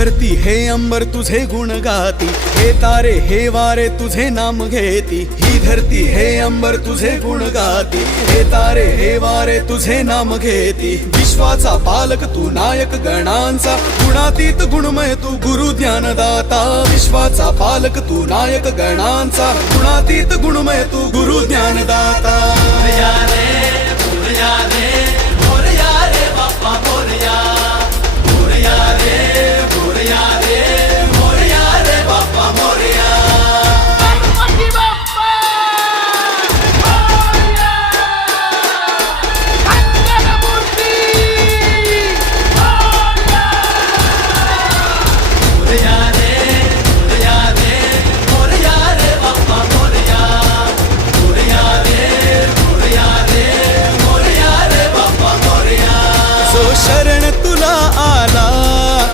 धरती हे अंबर तुझे गुण गाती, हे तारे हे वारे तुझे नाम घेती। ही धरती हे अंबर तुझे गुण गाती, हे तारे हे वारे तुझे नाम घेती। विश्वाचा पालक तू नायक गणांचा, गुणातीत गुणमय तू गुरु ज्ञानदाता। विश्वाचा पालक तू नायक गणांचा, गुणातीत गुणमय तू गुरु ज्ञानदाता।